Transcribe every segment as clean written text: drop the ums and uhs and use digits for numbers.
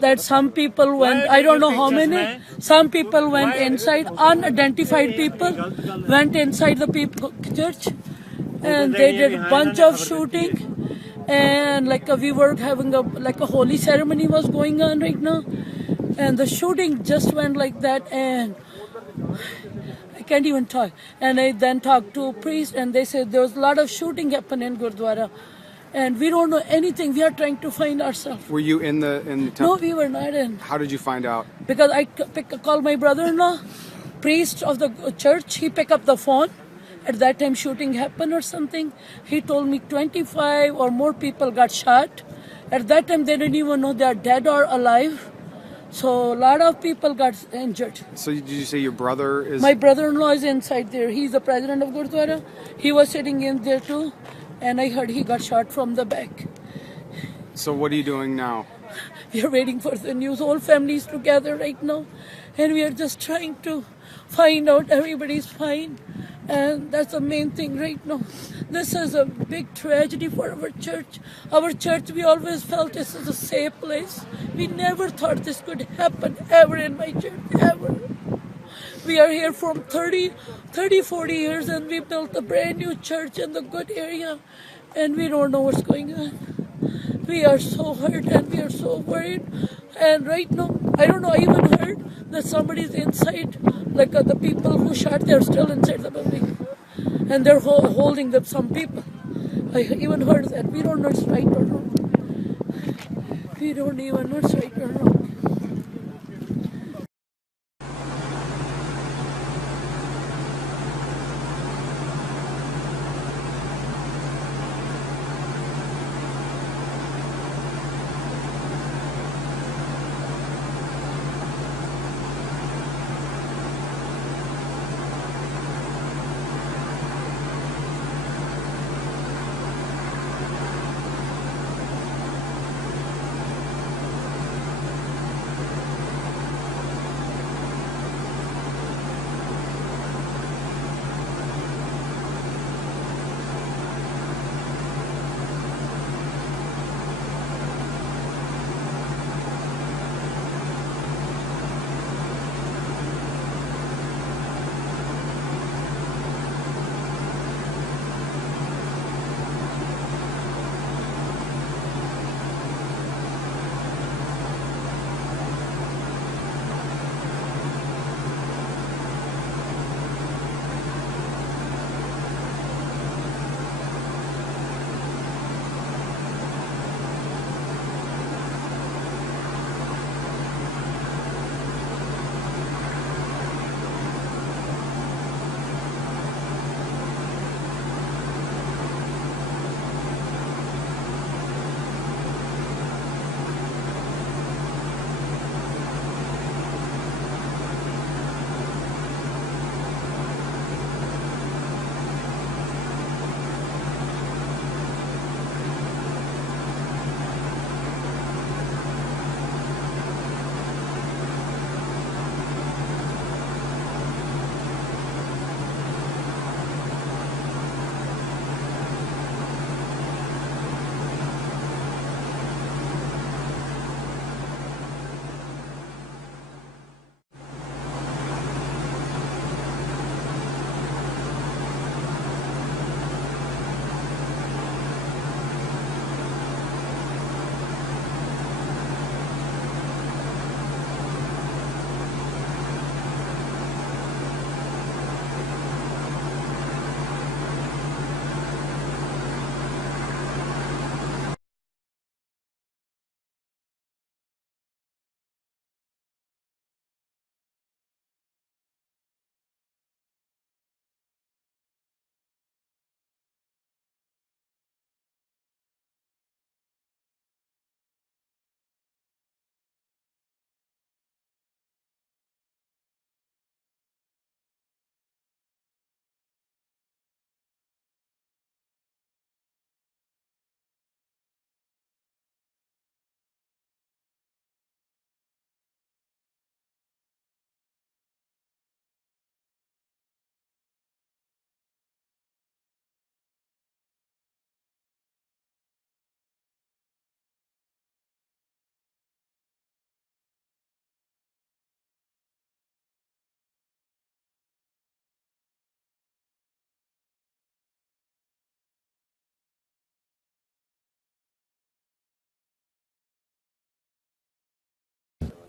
that some people went, I don't know how many, some people went inside, unidentified people went inside the church, and they did a bunch of shooting. And like we were having a holy ceremony was going on right now, and the shooting just went like that, and I can't even talk. And I then talked to a priest, and they said there was a lot of shooting happening in Gurdwara, and we don't know anything. We are trying to find ourselves. Were you in the temple? No, we were not in. How did you find out? Because I called my brother-in-law, priest of the church. He picked up the phone. At that time, shooting happened or something. He told me 25 or more people got shot. At that time, they didn't even know they are dead or alive. So a lot of people got injured. So did you say your brother is? My brother-in-law is inside there. He's the president of Gurdwara. He was sitting in there too, and I heard he got shot from the back. So what are you doing now? We are waiting for the news. Whole families together right now, and we are just trying to find out everybody's fine. And that's the main thing right now. This is a big tragedy for our church. Our church, we always felt this is a safe place. We never thought this could happen ever in my church, ever. We are here from 30, 40 years, and we built a brand new church in the good area, and we don't know what's going on. We are so hurt and we are so worried. And right now, I don't know, I even heard that somebody's inside, like the people who shot, they're still inside the building. And they're holding them, some people. I even heard that. We don't know it's right or wrong. We don't even know it's right or wrong.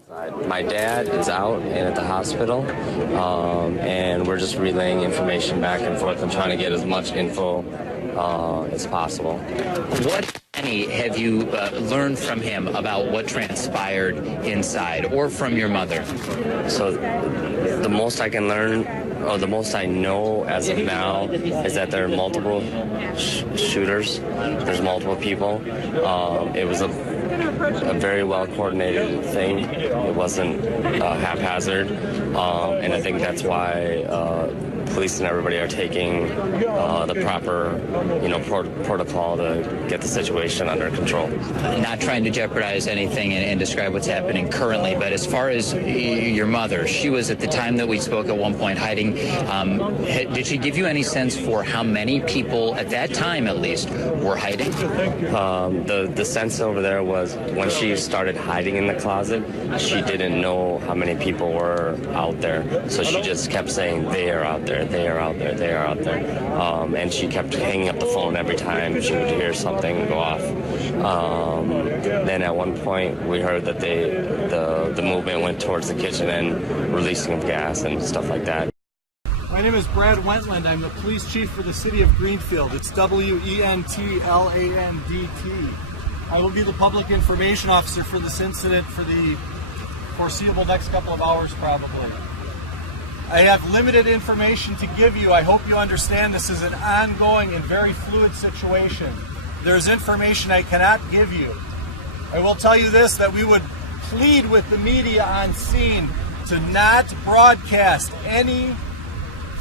My dad is out and at the hospital, and we're just relaying information back and forth and trying to get as much info as possible. What, any, have you learned from him about what transpired inside, or from your mother? So the most I can learn, or the most I know as of now, is that there are multiple shooters. There's multiple people. It was a very well coordinated thing. It wasn't haphazard, and I think that's why police and everybody are taking the proper, protocol to get the situation under control. Not trying to jeopardize anything and describe what's happening currently, but as far as your mother, she was at the time that we spoke at one point hiding. Did she give you any sense for how many people at that time, at least, were hiding? The sense over there was when she started hiding in the closet, she didn't know how many people were out there, so she just kept saying, "They are out there, they are out there, they are out there," and she kept hanging up the phone every time she would hear something go off. Then at one point we heard that the movement went towards the kitchen and releasing of gas and stuff like that. My name is Brad Wentland. I'm the police chief for the city of Greenfield. It's Wentlandt. I will be the public information officer for this incident for the foreseeable next couple of hours probably. I have limited information to give you. I hope you understand this is an ongoing and very fluid situation. There's information I cannot give you. I will tell you this, that we would plead with the media on scene to not broadcast any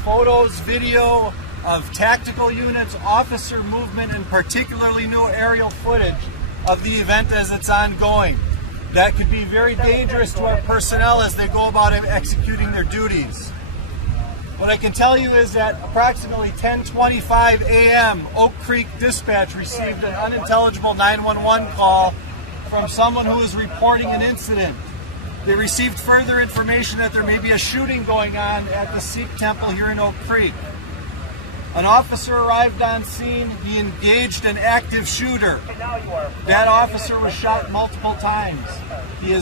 photos, video of tactical units, officer movement, and particularly no aerial footage of the event as it's ongoing. That could be very dangerous to our personnel as they go about executing their duties. What I can tell you is that approximately 10:25 a.m., Oak Creek Dispatch received an unintelligible 911 call from someone who was reporting an incident. They received further information that there may be a shooting going on at the Sikh Temple here in Oak Creek. An officer arrived on scene. He engaged an active shooter. That officer was shot multiple times. He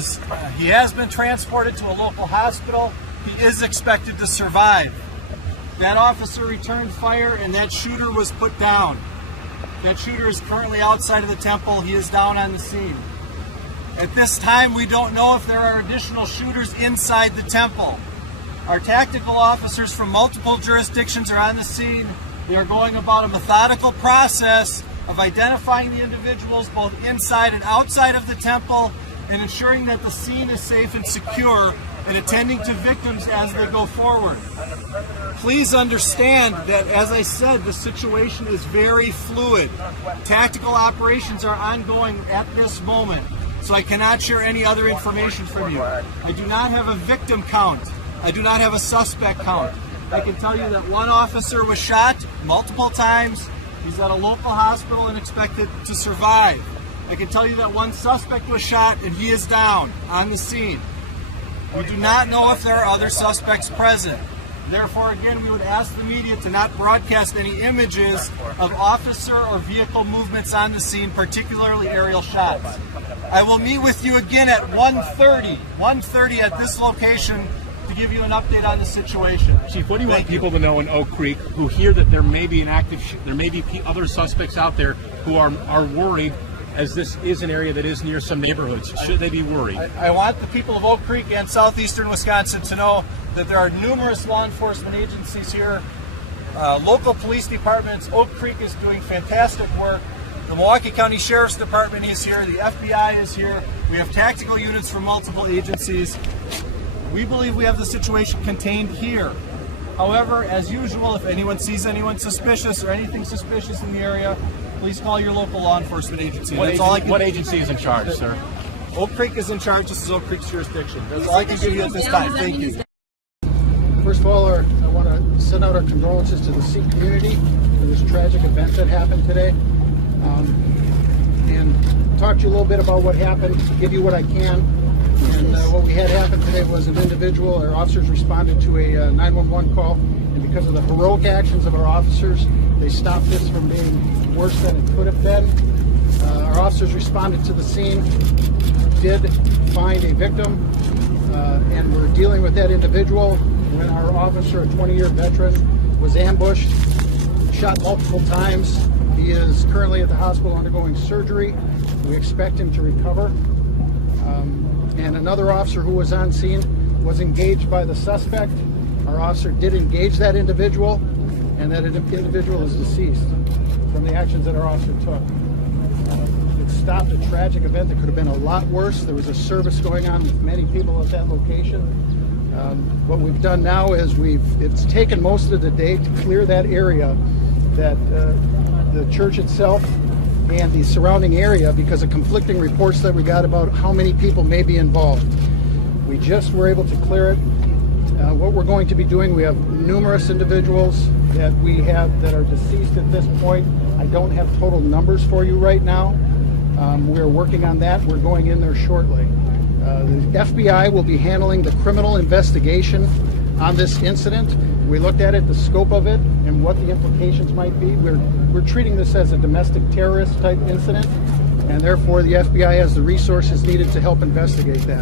has been transported to a local hospital. He is expected to survive. That officer returned fire and that shooter was put down. That shooter is currently outside of the temple. He is down on the scene. At this time, we don't know if there are additional shooters inside the temple. Our tactical officers from multiple jurisdictions are on the scene. They are going about a methodical process of identifying the individuals both inside and outside of the temple and ensuring that the scene is safe and secure and attending to victims as they go forward. Please understand that, as I said, the situation is very fluid. Tactical operations are ongoing at this moment, so I cannot share any other information from you. I do not have a victim count. I do not have a suspect count. I can tell you that one officer was shot multiple times. He's at a local hospital and expected to survive. I can tell you that one suspect was shot and he is down on the scene. We do not know if there are other suspects present. Therefore, again, we would ask the media to not broadcast any images of officer or vehicle movements on the scene, particularly aerial shots. I will meet with you again at 1:30 at this location to give you an update on the situation. Chief, what do you want people to know in Oak Creek who hear that there may be other suspects out there who are worried, as this is an area that is near some neighborhoods? Should they be worried? I want the people of Oak Creek and southeastern Wisconsin to know that there are numerous law enforcement agencies here, local police departments. Oak Creek is doing fantastic work. The Milwaukee County Sheriff's Department is here. The FBI is here. We have tactical units from multiple agencies. We believe we have the situation contained here. However, as usual, if anyone sees anyone suspicious or anything suspicious in the area, please call your local law enforcement agency. What agency is in charge, sir? Oak Creek is in charge. This is Oak Creek's jurisdiction. That's all I can give you at this time. Thank you. First of all, I want to send out our condolences to the Sikh community for this tragic event that happened today, and talk to you a little bit about what happened, give you what I can. And what we had happen today was an individual, our officers responded to a 911 call, and because of the heroic actions of our officers, they stopped this from being worse than it could have been. Our officers responded to the scene, did find a victim, and we're dealing with that individual when our officer, a 20-year veteran, was ambushed, shot multiple times. He is currently at the hospital undergoing surgery. We expect him to recover. And another officer who was on scene was engaged by the suspect. Our officer did engage that individual, and that individual is deceased from the actions that our officer took. It stopped a tragic event that could have been a lot worse. There was a service going on with many people at that location. What we've done now is it's taken most of the day to clear that area, that the church itself and the surrounding area, because of conflicting reports that we got about how many people may be involved. We just were able to clear it. What we're going to be doing, we have numerous individuals that we have that are deceased at this point. I don't have total numbers for you right now. We're working on that. We're going in there shortly. The FBI will be handling the criminal investigation on this incident. We looked at it, the scope of it, and what the implications might be. We're treating this as a domestic terrorist type incident, and therefore the FBI has the resources needed to help investigate that.